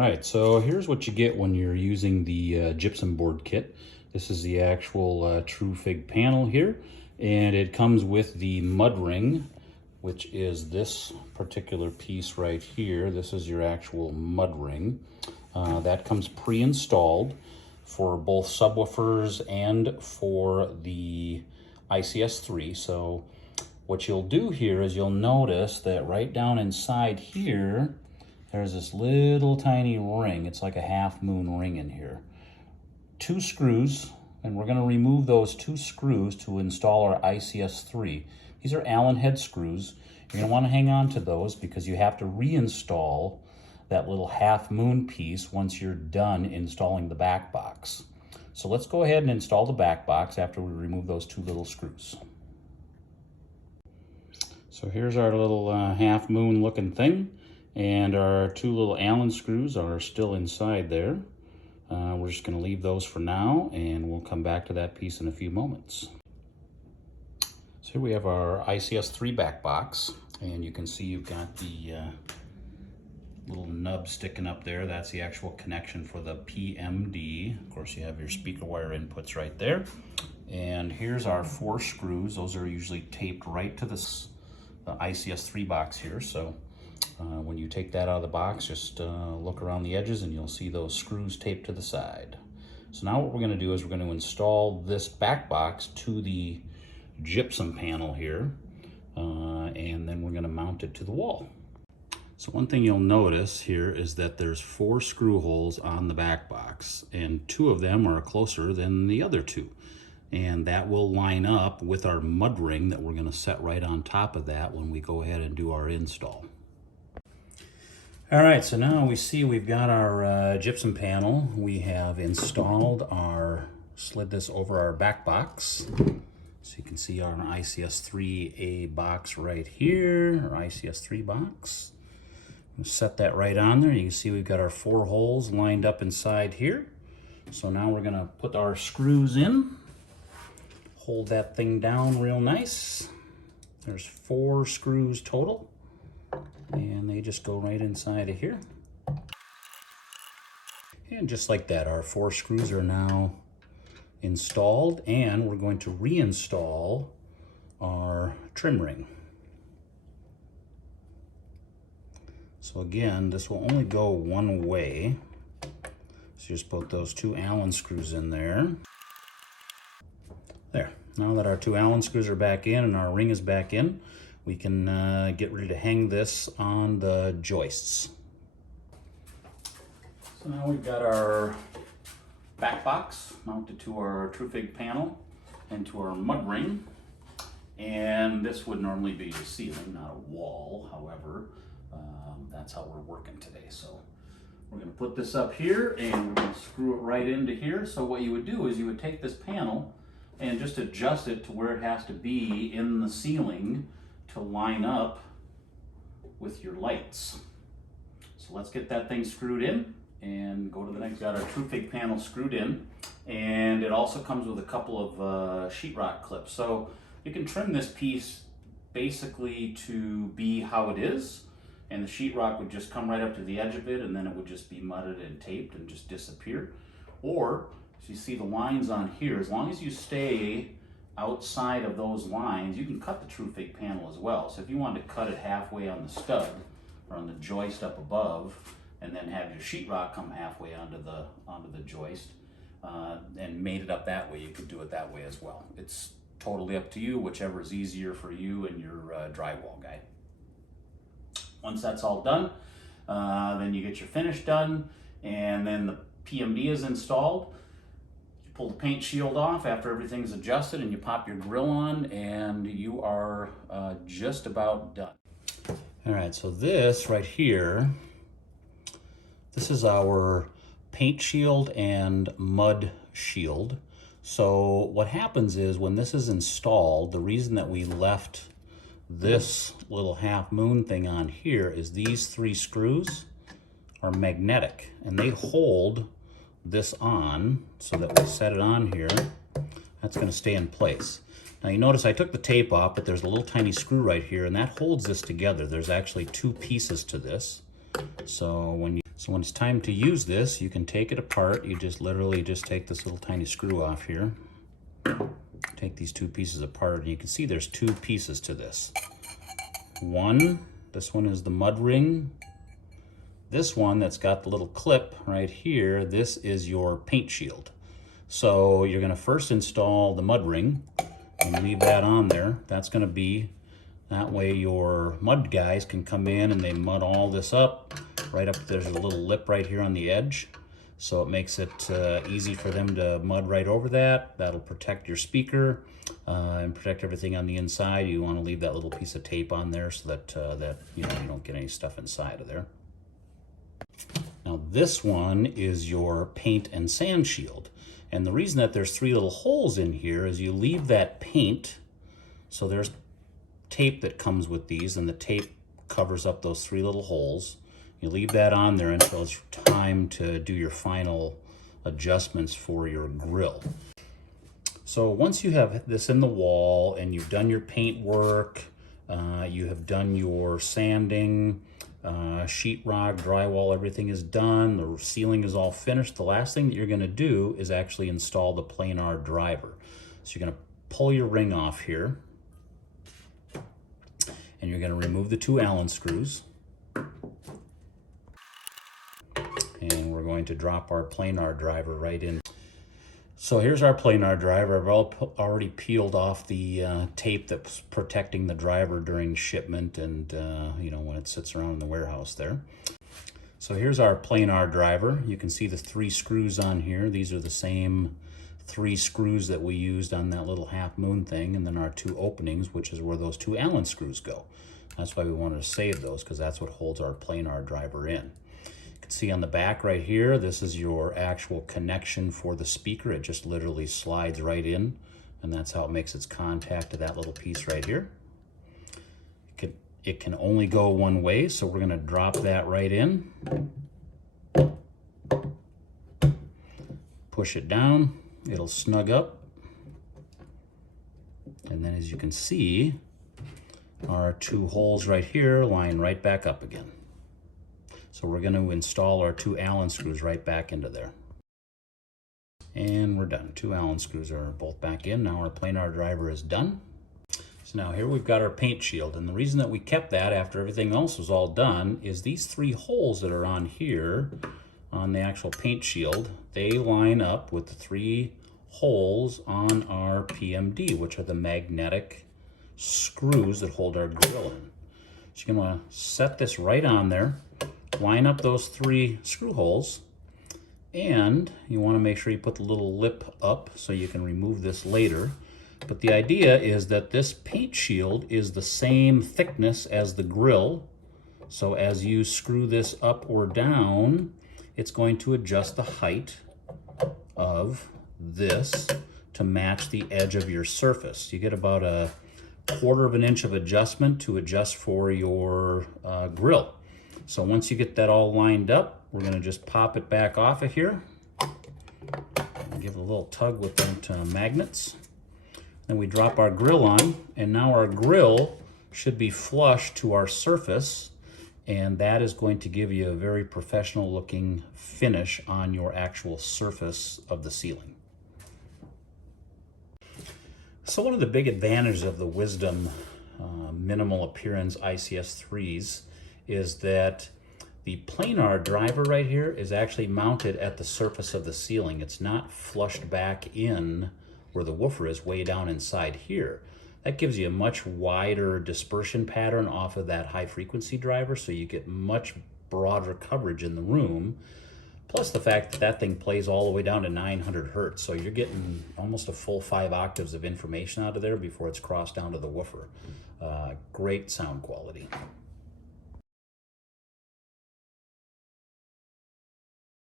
right, so here's what you get when you're using the gypsum board kit. This is the actual True Fig panel here, and it comes with the mud ring, which is this particular piece right here. This is your actual mud ring. That comes pre-installed for both subwoofers and for the ICS3. So what you'll do here is you'll notice that right down inside here, there's this little tiny ring. It's like a half moon ring in here. 2 screws, and we're gonna remove those 2 screws to install our ICS3. These are Allen head screws. You're gonna wanna hang on to those because you have to reinstall that little half moon piece once you're done installing the back box. So let's go ahead and install the back box after we remove those 2 little screws. So here's our little half moon looking thing, and our 2 little Allen screws are still inside there. We're just going to leave those for now, and we'll come back to that piece in a few moments. So here we have our ICS3 back box, and you can see you've got the little nub sticking up there. That's the actual connection for the PMD. Of course, you have your speaker wire inputs right there. And here's our 4 screws. Those are usually taped right to this ICS3 box here. So when you take that out of the box, just look around the edges and you'll see those screws taped to the side. So now what we're going to do is we're going to install this back box to the gypsum panel here, and then we're going to mount it to the wall. So one thing you'll notice here is that there's 4 screw holes on the back box, and 2 of them are closer than the other 2. And that will line up with our mud ring that we're going to set right on top of that when we go ahead and do our install. All right, so now we see we've got our gypsum panel. We have slid this over our back box. So you can see our ICS3A box right here, our ICS3 box. We'll set that right on there. You can see we've got our 4 holes lined up inside here. So now we're gonna put our screws in. Hold that thing down real nice. There's 4 screws total, and they just go right inside of here. And just like that, our 4 screws are now installed, and we're going to reinstall our trim ring. So again, this will only go one way. So just put those 2 Allen screws in there. There. Now that our 2 Allen screws are back in and our ring is back in, we can get ready to hang this on the joists. So now we've got our back box mounted to our True Fig panel and to our mud ring. And this would normally be the ceiling, not a wall. However, that's how we're working today. So we're going to put this up here and we're going to screw it right into here. So what you would do is you would take this panel and just adjust it to where it has to be in the ceiling to line up with your lights. So let's get that thing screwed in and go to the next. Got our True Fig panel screwed in, and it also comes with a couple of sheetrock clips. So you can trim this piece basically to be how it is, and the sheetrock would just come right up to the edge of it, and then it would just be mudded and taped and just disappear. Or, as you see the lines on here, as long as you stay outside of those lines, you can cut the True Fig panel as well. So if you wanted to cut it halfway on the stud or on the joist up above, and then have your sheetrock come halfway onto the joist, and made it up that way, you could do it that way as well. It's totally up to you, whichever is easier for you and your drywall guy. Once that's all done, then you get your finish done, and then the PMD is installed. You pull the paint shield off after everything's adjusted, and you pop your grill on, and you are just about done. All right, so this right here, this is our paint shield and mud shield. So what happens is when this is installed, the reason that we left this little half moon thing on here is these 3 screws are magnetic, and they hold this on so that we set it on here. That's going to stay in place. Now you notice I took the tape off, but there's a little tiny screw right here, and that holds this together. There's actually 2 pieces to this. So So when it's time to use this, you can take it apart. You just literally just take this little tiny screw off here. Take these two pieces apart, and you can see there's two pieces to this. This one is the mud ring. This one that's got the little clip right here, this is your paint shield. So you're gonna first install the mud ring and leave that on there. That's gonna be, that way your mud guys can come in and they mud all this up. Right up, there's a little lip right here on the edge. So it makes it easy for them to mud right over that. That'll protect your speaker and protect everything on the inside. You wanna leave that little piece of tape on there so that you don't get any stuff inside of there. Now this one is your paint and sand shield. And the reason that there's three little holes in here is you leave that paint, so there's tape that comes with these, and the tape covers up those three little holes. You leave that on there until it's time to do your final adjustments for your grill. So once you have this in the wall and you've done your paint work, you have done your sanding, sheetrock, drywall, everything is done, the ceiling is all finished, the last thing that you're going to do is actually install the planar driver. So you're going to pull your ring off here, and you're going to remove the two Allen screws, and we're going to drop our planar driver right in. So here's our planar driver. I've already peeled off the tape that's protecting the driver during shipment and when it sits around in the warehouse there. So here's our planar driver. You can see the three screws on here. These are the same three screws that we used on that little half moon thing, and then our two openings, which is where those two Allen screws go. That's why we wanted to save those, because that's what holds our planar driver in. See on the back right here, this is your actual connection for the speaker. It just literally slides right in, and that's how it makes its contact to that little piece right here. It can only go one way, so we're going to drop that right in. Push it down, it'll snug up, and then as you can see, our two holes right here line right back up again. So we're going to install our two Allen screws right back into there. And we're done. Two Allen screws are both back in. Now our planar driver is done. So now here we've got our paint shield. And the reason that we kept that after everything else was all done is these three holes that are on here on the actual paint shield, they line up with the three holes on our PMD, which are the magnetic screws that hold our grill in. So you're going to set this right on there. Line up those three screw holes, and you want to make sure you put the little lip up so you can remove this later. But the idea is that this paint shield is the same thickness as the grill, so as you screw this up or down, it's going to adjust the height of this to match the edge of your surface. You get about a 1/4 of an inch of adjustment to adjust for your grill. So once you get that all lined up, we're going to just pop it back off of here. And give it a little tug with them magnets. Then we drop our grill on, and now our grill should be flush to our surface, and that is going to give you a very professional looking finish on your actual surface of the ceiling. So one of the big advantages of the Wisdom minimal appearance ICS3s is that the planar driver right here is actually mounted at the surface of the ceiling. It's not flushed back in where the woofer is way down inside here. That gives you a much wider dispersion pattern off of that high frequency driver, so you get much broader coverage in the room. Plus the fact that that thing plays all the way down to 900 hertz, so you're getting almost a full 5 octaves of information out of there before it's crossed down to the woofer. Great sound quality.